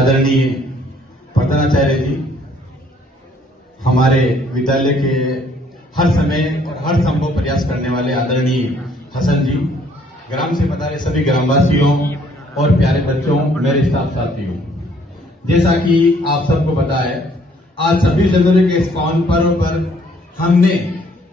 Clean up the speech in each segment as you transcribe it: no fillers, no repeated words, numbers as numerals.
आदरणीय प्रधानाचार्य जी, हमारे विद्यालय के हर समय और हर संभव प्रयास करने वाले आदरणीय हसन जी, ग्राम से पधारे सभी ग्रामवासियों और प्यारे बच्चों, मेरे स्टाफ साथियों, जैसा कि आप सबको पता है, आज 26 जनवरी के इस पावन पर्व पर हमने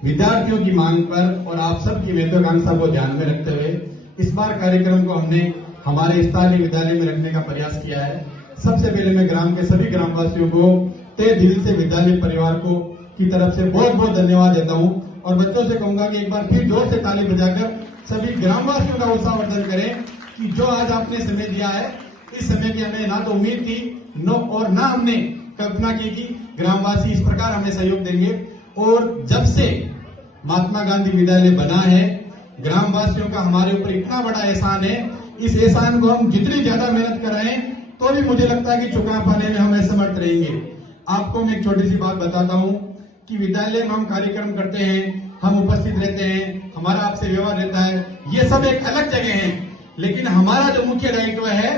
विद्यार्थियों की मांग पर और आप सबकी महत्वाकांक्षा को ध्यान में रखते हुए इस बार कार्यक्रम को हमने हमारे स्थानीय विद्यालय में रखने का प्रयास किया है। सबसे पहले मैं ग्राम के सभी ग्रामवासियों को तहे दिल से विद्यालय परिवार को की तरफ से बहुत बहुत धन्यवाद देता हूं और बच्चों से कहूंगा कि एक बार फिर जोर से ताली बजाकर सभी ग्रामवासियों का उत्साहवर्धन करें कि जो आज आपने समय दिया है, इस समय की हमें ना तो उम्मीद थी और ना हमने कल्पना की कि ग्रामवासी इस प्रकार हमें सहयोग देंगे। और जब से महात्मा गांधी विद्यालय बना है, ग्रामवासियों का हमारे ऊपर इतना बड़ा एहसान है, इस एहसान को हम जितनी ज्यादा मेहनत कराएं तो भी मुझे लगता है कि चुका पाने में हम असमर्थ रहेंगे। आपको मैं एक छोटी सी बात बताता हूं कि विद्यालय में हम कार्यक्रम करते हैं, हम उपस्थित रहते हैं, हमारा आपसे व्यवहार रहता है, ये सब एक अलग जगह है, लेकिन हमारा जो मुख्य दायित्व है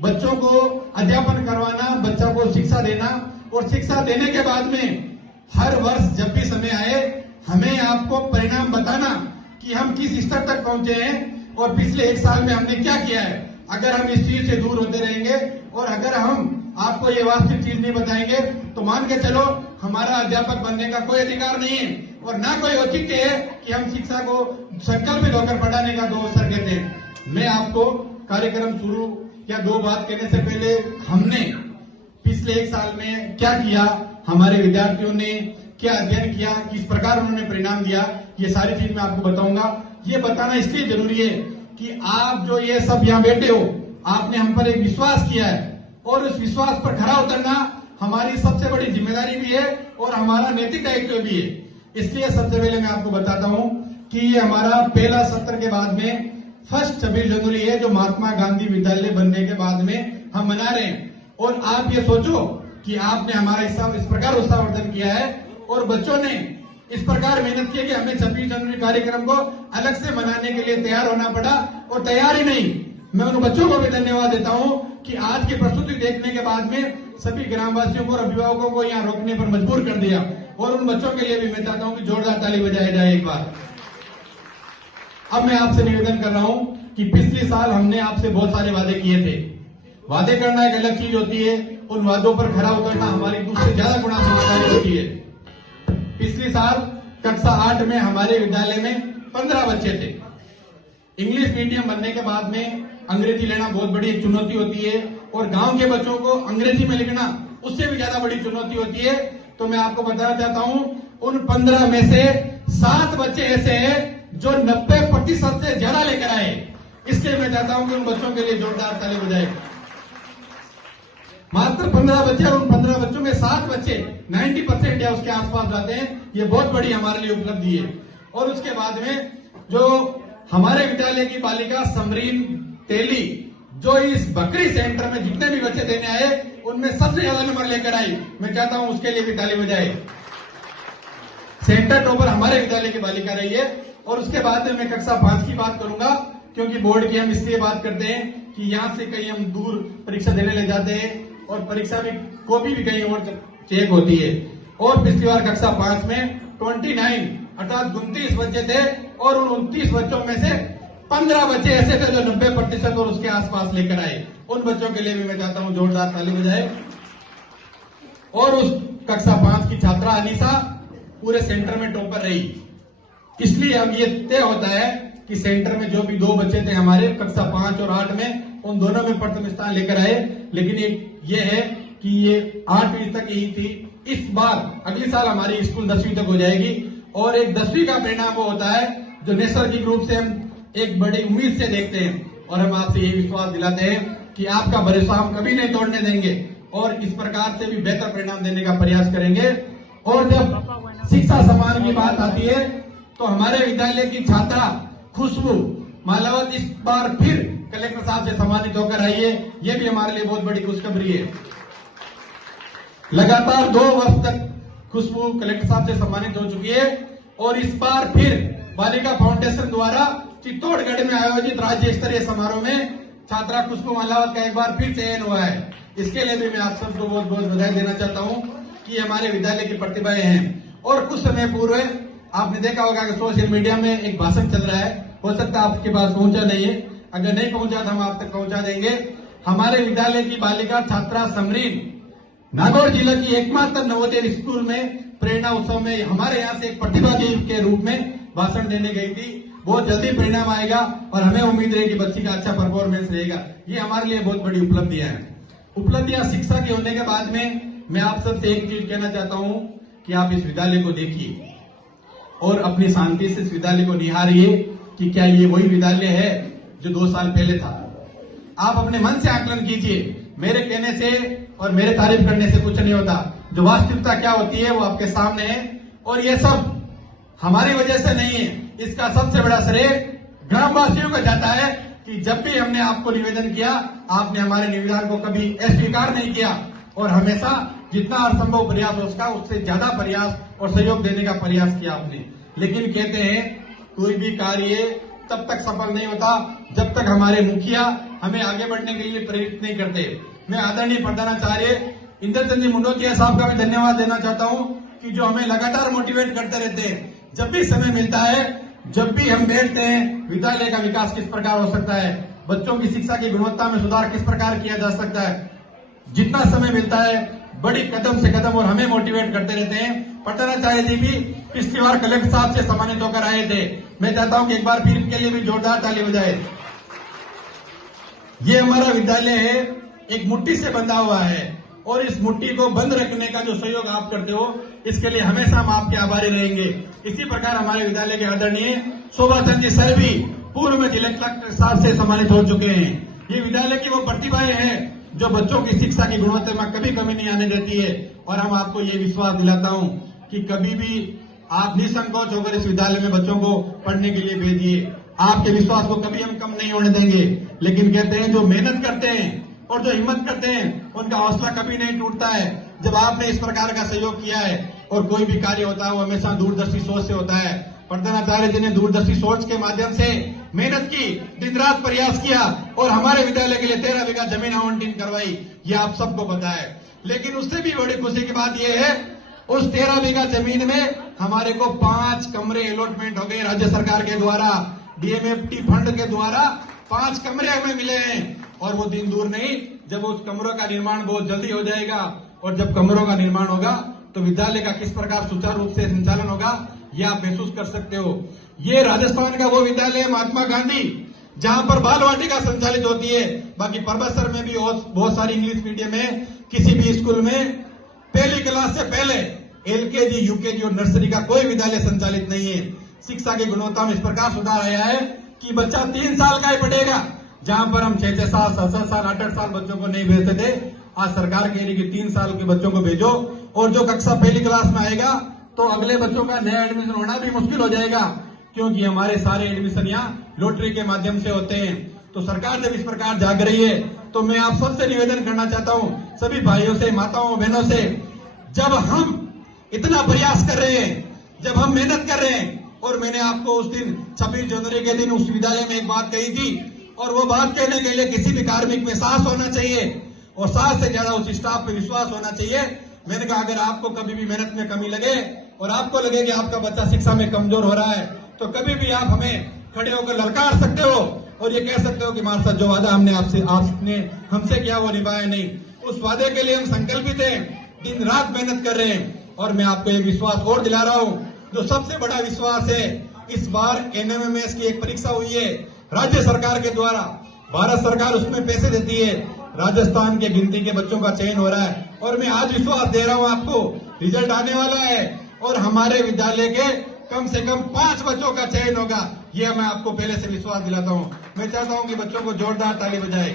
बच्चों को अध्यापन करवाना, बच्चों को शिक्षा देना और शिक्षा देने के बाद में हर वर्ष जब भी समय आए हमें आपको परिणाम बताना कि हम किस स्तर तक पहुंचे हैं और पिछले एक साल में हमने क्या किया है। अगर हम इस चीज से दूर होते रहेंगे और अगर हम आपको ये वास्तविक चीज नहीं बताएंगे तो मान के चलो हमारा अध्यापक बनने का कोई अधिकार नहीं है और ना कोई औचित्य है कि हम शिक्षा को संकल्पित होकर पढ़ाने का दो अवसर कहते हैं। मैं आपको कार्यक्रम शुरू या दो बात कहने से पहले हमने पिछले एक साल में क्या किया, हमारे विद्यार्थियों ने क्या अध्ययन किया, किस प्रकार उन्होंने परिणाम दिया, ये सारी चीज मैं आपको बताऊंगा। ये बताना इसलिए जरूरी है कि आप जो ये सब यहाँ बैठे हो, आपने हम पर एक विश्वास किया है और उस विश्वास पर खरा उतरना हमारी सबसे बड़ी जिम्मेदारी भी है और हमारा नैतिक दायित्व भी है। इसलिए सबसे पहले मैं आपको बताता हूं कि ये हमारा पहला सत्र के बाद में फर्स्ट 26 जनवरी है, जो महात्मा गांधी विद्यालय बनने के बाद में हम मना रहे हैं। और आप ये सोचो कि आपने हमारा इस प्रकार उत्साहवर्धन किया है और बच्चों ने इस प्रकार मेहनत की कि हमें 26 जनवरी कार्यक्रम को अलग से मनाने के लिए तैयार होना पड़ा। और तैयार ही नहीं, मैं उन बच्चों को भी धन्यवाद देता हूं कि आज की प्रस्तुति देखने के बाद में सभी ग्रामवासियों को और अभिभावकों को यहाँ रोकने पर मजबूर कर दिया। और उन बच्चों के लिए भी मैं चाहता हूं कि जोरदार ताली बजाया जाए एक बार। अब मैं आपसे निवेदन कर रहा हूं कि पिछले साल हमने आपसे बहुत सारे वादे किए थे। वादे करना एक अलग चीज होती है, उन वादों पर खरा उतरना हमारी दूसरे ज्यादा गुना जिम्मेदारी होती है। पिछले साल कक्षा 8 में हमारे विद्यालय में 15 बच्चे थे। इंग्लिश मीडियम बनने के बाद में अंग्रेजी लेना बहुत बड़ी एक चुनौती होती है और गांव के बच्चों को अंग्रेजी में लिखना उससे भी ज्यादा बड़ी चुनौती होती है। तो मैं आपको बताना चाहता हूं, उन 15 में से 7 बच्चे ऐसे हैं जो 90% से ज्यादा लेकर आए। इसलिए मैं चाहता हूं कि उन बच्चों के लिए जोरदार ताली बजाए। मात्र 15 बच्चे और उन 15 बच्चों में 7 बच्चे 90% या उसके आसपास जाते हैं, ये बहुत बड़ी हमारे लिए उपलब्धि है। और उसके बाद में जो हमारे विद्यालय की बालिका समरीन तेली, जो इस बकरी सेंटर में जितने भी बच्चे देने आए उनमें सबसे ज्यादा नंबर लेकर आई, मैं चाहता हूं उसके लिए भी ताली बजाए। सेंटर टॉपर हमारे विद्यालय की बालिका रही है। और उसके बाद में मैं कक्षा 5 की बात करूंगा, क्योंकि बोर्ड की हम इसलिए बात करते हैं कि यहाँ से कहीं हम दूर परीक्षा देने ले जाते हैं और परीक्षा भी कॉपी भी कहीं और चेक होती है। और पिछली बार कक्षा 5 में 29 अर्थात 29 बच्चे थे और उन 29 बच्चों में से 15 बच्चे ऐसे थे जो 90% और उसके आसपास लेकर आए। उन बच्चों के लिए भी मैं चाहता हूं जोरदार ताली बजाए। और उस कक्षा 5 की छात्रा अनीसा पूरे सेंटर में टॉपर रही। इसलिए अब ये तय होता है कि सेंटर में जो भी 2 बच्चे थे हमारे कक्षा 5 और 8 में, उन दोनों में प्रथम स्थान लेकर आए। लेकिन एक ये है कि ये 8वीं तक ही थी। इस बार अगले साल हमारी स्कूल 10वीं तक हो जाएगी और एक 10वीं का परिणाम वो होता है जो नैसर्गिक रूप से हम एक बड़ी उम्मीद से देखते हैं। और हम आपसे ये विश्वास दिलाते हैं कि आपका भरोसा हम कभी नहीं तोड़ने देंगे और इस प्रकार से भी बेहतर परिणाम देने का प्रयास करेंगे। और जब शिक्षा सम्मान की बात आती है तो हमारे विद्यालय की छात्रा खुशबू मालावत इस बार फिर कलेक्टर साहब से सम्मानित होकर आई है। ये भी हमारे लिए बहुत बड़ी खुशखबरी है। लगातार 2 वर्ष तक खुशबू कलेक्टर साहब से सम्मानित हो चुकी है और इस बार फिर बालिका फाउंडेशन द्वारा चित्तौड़गढ़ में आयोजित राज्य स्तरीय समारोह में छात्रा खुशबू मालावत का एक बार फिर चयन हुआ है। इसके लिए भी मैं आप सबको बहुत बहुत बधाई देना चाहता हूं कि हमारे विद्यालय की प्रतिभाएं हैं। और कुछ समय पूर्व आपने देखा होगा कि सोशल मीडिया में एक भाषण चल रहा है, हो सकता है आपके पास पहुंचा नहीं है, अगर नहीं पहुंचा तो हम आप तक पहुंचा देंगे। हमारे विद्यालय की बालिका छात्रा समरीन नागौर जिला की एकमात्र नवोदय स्कूल में प्रेरणा उत्सव में हमारे यहाँ से एक प्रतिभागी के रूप में भाषण देने गई थी। बहुत जल्दी परिणाम आएगा और हमें उम्मीद है कि बच्ची का अच्छा परफॉर्मेंस रहेगा। ये हमारे लिए बहुत बड़ी उपलब्धियां हैं। उपलब्धियां शिक्षा के होने के बाद में मैं आप सबसे एक चीज कहना चाहता हूं कि आप इस विद्यालय को देखिए और अपनी शांति से इस विद्यालय को निहारिए कि क्या ये वही विद्यालय है जो 2 साल पहले था। आप अपने मन से आकलन कीजिए। मेरे कहने से और मेरे तारीफ करने से कुछ नहीं होता। जो वास्तविकता क्या होती है वो आपके सामने है और ये सब हमारी वजह से नहीं है। इसका सबसे बड़ा श्रेय ग्रामवासियों को जाता है कि जब भी हमने आपको निवेदन किया, आपने हमारे निवेदन को कभी अस्वीकार नहीं किया और हमेशा जितना असंभव प्रयास हो उसका उससे ज्यादा प्रयास और सहयोग देने का प्रयास किया आपने। लेकिन कहते हैं कोई भी कार्य तब तक सफल नहीं होता जब तक हमारे मुखिया हमें आगे बढ़ने के लिए प्रेरित नहीं करते। मैं आदरणीय प्रधानाचार्य इंद्रचंद जी मुंडोतिया साहब का भी धन्यवाद देना चाहता हूं कि जो हमें लगातार मोटिवेट करते रहते हैं। जब भी समय मिलता है, जब भी हम बैठते हैं, विद्यालय का विकास किस प्रकार हो सकता है, बच्चों की शिक्षा की गुणवत्ता में सुधार किस प्रकार किया जा सकता है, जितना समय मिलता है बड़ी कदम से कदम और हमें मोटिवेट करते रहते हैं। प्रधानाचार्य जी भी पिछली बार कलेक्टर साहब से सम्मानित होकर आए थे। मैं चाहता हूं कि एक बार फिर इनके लिए भी जोरदार ताली बजाए। ये हमारा विद्यालय है, एक मुट्ठी से बंधा हुआ है और इस मुट्ठी को बंद रखने का जो सहयोग आप करते हो इसके लिए हमेशा हम आपके आभारी रहेंगे। इसी प्रकार हमारे विद्यालय के आदरणीय शोभा चंद जी सर भी पूर्व में जिला कलेक्टर साहब से सम्मानित हो चुके हैं। ये विद्यालय की वो प्रतिभाएं हैं जो बच्चों की शिक्षा की गुणवत्ता में कभी कमी नहीं आने देती है। और हम आपको ये विश्वास दिलाता हूं कि कभी भी आप निसंकोच होकर इस विद्यालय में बच्चों को पढ़ने के लिए भेजिए। आपके विश्वास को कभी हम कम नहीं होने देंगे। लेकिन कहते हैं जो मेहनत करते हैं और जो हिम्मत करते हैं उनका हौसला कभी नहीं टूटता है। जब आपने इस प्रकार का सहयोग किया है और कोई भी कार्य होता है वो हमेशा दूरदर्शी सोच से होता है। प्रधानाचार्य जी ने दूरदर्शी सोच के माध्यम से मेहनत की, दिन रात प्रयास किया और हमारे विद्यालय के लिए 13 बीघा जमीन आवंटन करवाई। ये आप सबको पता है। लेकिन उससे भी बड़ी खुशी की बात यह है उस 13 बीघा जमीन में हमारे को 5 कमरे अलॉटमेंट हो गए राज्य सरकार के द्वारा, डीएमएफटी फंड के द्वारा 5 कमरे हमें मिले हैं। और वो दिन दूर नहीं जब उस कमरों का निर्माण बहुत जल्दी हो जाएगा और जब कमरों का निर्माण होगा तो विद्यालय का किस प्रकार सुचारू रूप से संचालन होगा ये आप महसूस कर सकते हो। ये राजस्थान का वो विद्यालय है महात्मा गांधी जहां पर बाल वाटिका संचालित होती है। बाकी परबतसर में भी बहुत सारी इंग्लिश मीडियम है। किसी भी स्कूल में पहली क्लास से पहले एलकेजी, यूकेजी और नर्सरी का कोई विद्यालय संचालित नहीं है। शिक्षा की गुणवत्ता में इस प्रकार सुधार आया है कि बच्चा 3 साल का ही पढ़ेगा। जहां पर हम 6-6 साल, 7-7 साल, 8-8 साल बच्चों को नहीं भेजते थे, आज सरकार कह रही कि 3 साल के बच्चों को भेजो। और जो कक्षा पहली क्लास में आएगा तो अगले बच्चों का नया एडमिशन होना भी मुश्किल हो जाएगा क्योंकि हमारे सारे एडमिशन यहाँ लॉटरी के माध्यम से होते हैं। तो सरकार जब इस प्रकार जाग रही है तो मैं आप सबसे निवेदन करना चाहता हूं, सभी भाइयों से, माताओं, बहनों से, जब हम इतना प्रयास कर रहे हैं, जब हम मेहनत कर रहे हैं, और मैंने आपको उस दिन 26 जनवरी के दिन उस विद्यालय में एक बात कही थी और वो बात कहने के लिए किसी भी कार्मिक में साहस होना चाहिए और साहस से ज्यादा उस स्टाफ पे विश्वास होना चाहिए। मैंने कहा अगर आपको कभी भी मेहनत में कमी लगे और आपको लगे कि आपका बच्चा शिक्षा में कमजोर हो रहा है तो कभी भी आप हमें खड़े होकर ललकार सकते हो और ये कह सकते हो कि हमारे साथ जो वादा आपने हमसे किया वो निभाया नहीं। उस वादे के लिए हम संकल्पित हैं, दिन रात मेहनत कर रहे हैं। और मैं आपको एक विश्वास और दिला रहा हूं, जो सबसे बड़ा विश्वास है, इस बार एनएमएमएस की एक परीक्षा हुई है राज्य सरकार के द्वारा, भारत सरकार उसमें पैसे देती है, राजस्थान के गिनती के बच्चों का चयन हो रहा है और मैं आज विश्वास दे रहा हूं आपको, रिजल्ट आने वाला है और हमारे विद्यालय के कम से कम 5 बच्चों का चयन होगा। यह मैं आपको पहले से विश्वास दिलाता हूं। मैं चाहता हूं कि बच्चों को जोरदार ताली बजाए।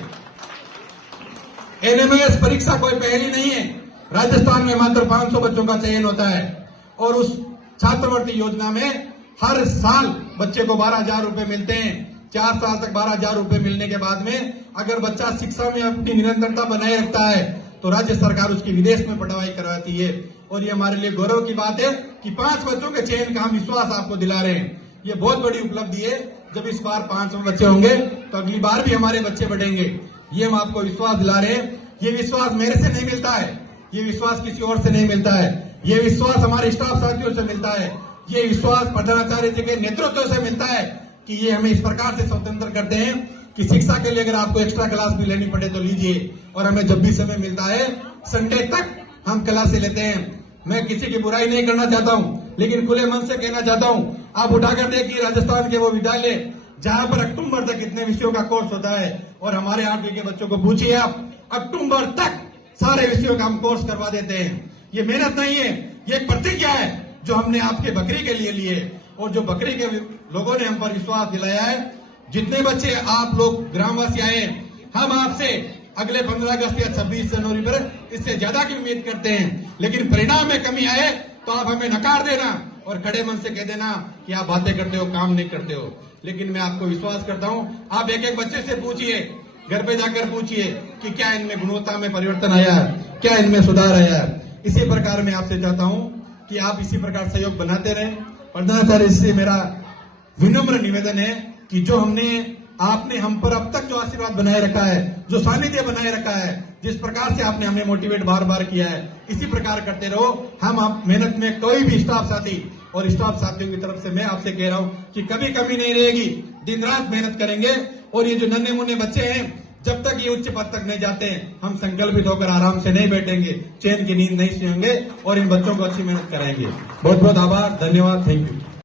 एनएमएस परीक्षा कोई पहली नहीं है, राजस्थान में मात्र 500 बच्चों का चयन होता है और उस छात्रवृत्ति योजना में हर साल बच्चे को 12,000 रुपए मिलते हैं। 4 साल तक 12,000 रुपए मिलने के बाद में अगर बच्चा शिक्षा में अपनी निरंतरता बनाए रखता है तो राज्य सरकार उसकी विदेश में पढ़ाई करवाती है। और ये हमारे लिए गौरव की बात है कि 5 बच्चों के चयन का हम विश्वास आपको दिला रहे हैं। ये बहुत बड़ी उपलब्धि है। जब इस बार 5 बच्चे होंगे तो अगली बार भी हमारे बच्चे बढ़ेंगे, ये हम आपको विश्वास दिला रहे हैं। ये विश्वास मेरे से नहीं मिलता है, ये विश्वास किसी और से नहीं मिलता है, ये विश्वास हमारे स्टाफ साथियों से मिलता है, ये विश्वास प्रधानाचार्य जी के नेतृत्व से मिलता है कि ये हमें इस प्रकार से स्वतंत्र करते हैं कि शिक्षा के लिए अगर आपको एक्स्ट्रा क्लास भी लेनी पड़े तो लीजिए, और हमें जब भी समय मिलता है संडे तक हम क्लासें लेते हैं। मैं किसी की बुराई नहीं करना चाहता हूं, लेकिन खुले मन से कहना चाहता हूं, आप उठाकर देखिए राजस्थान के वो विद्यालय जहां पर अक्टूबर तक इतने विषयों का कोर्स होता है, और हमारे 8वीं के बच्चों को पूछिए आप, अक्टूबर तक सारे विषयों का हम कोर्स करवा देते हैं। ये मेहनत नहीं है, ये प्रतिज्ञा है जो हमने आपके बकरी के लिए लिए, और जो बकरी के लोगों ने हम पर विश्वास दिलाया है। जितने बच्चे आप लोग ग्रामवासी आए, हम आपसे अगले 15 अगस्त या 26 जनवरी पर इससे ज्यादा की उम्मीद करते हैं, लेकिन परिणाम में कमी आए तो आप हमें नकार देना और खड़े मन से कह देना कि आप बातें करते हो, काम नहीं करते हो। लेकिन मैं आपको विश्वास करता हूं, आप एक एक बच्चे से पूछिए, घर पे जाकर पूछिए कि क्या इनमें गुणवत्ता में परिवर्तन आया है, क्या इनमें सुधार आया है। इसी प्रकार मैं आपसे चाहता हूं कि आप इसी प्रकार सहयोग बनाते रहें। प्रधानाचार्य से मेरा विनम्र निवेदन है कि जो आपने हम पर अब तक जो आशीर्वाद बनाए रखा है, जो सानिध्य बनाए रखा है, जिस प्रकार से आपने हमें मोटिवेट बार बार किया है, इसी प्रकार करते रहो। हम आप मेहनत में कोई भी स्टाफ साथी और स्टाफ साथियों की तरफ से मैं आपसे कह रहा हूं कि कभी कमी नहीं रहेगी, दिन रात मेहनत करेंगे। और ये जो नन्हे मुन्ने बच्चे हैं, जब तक ये उच्च पद तक नहीं जाते हैं, हम संकल्पित होकर आराम से नहीं बैठेंगे, चैन की नींद नहीं सोएंगे और इन बच्चों को अच्छी मेहनत कराएंगे। बहुत बहुत आभार, धन्यवाद, थैंक यू।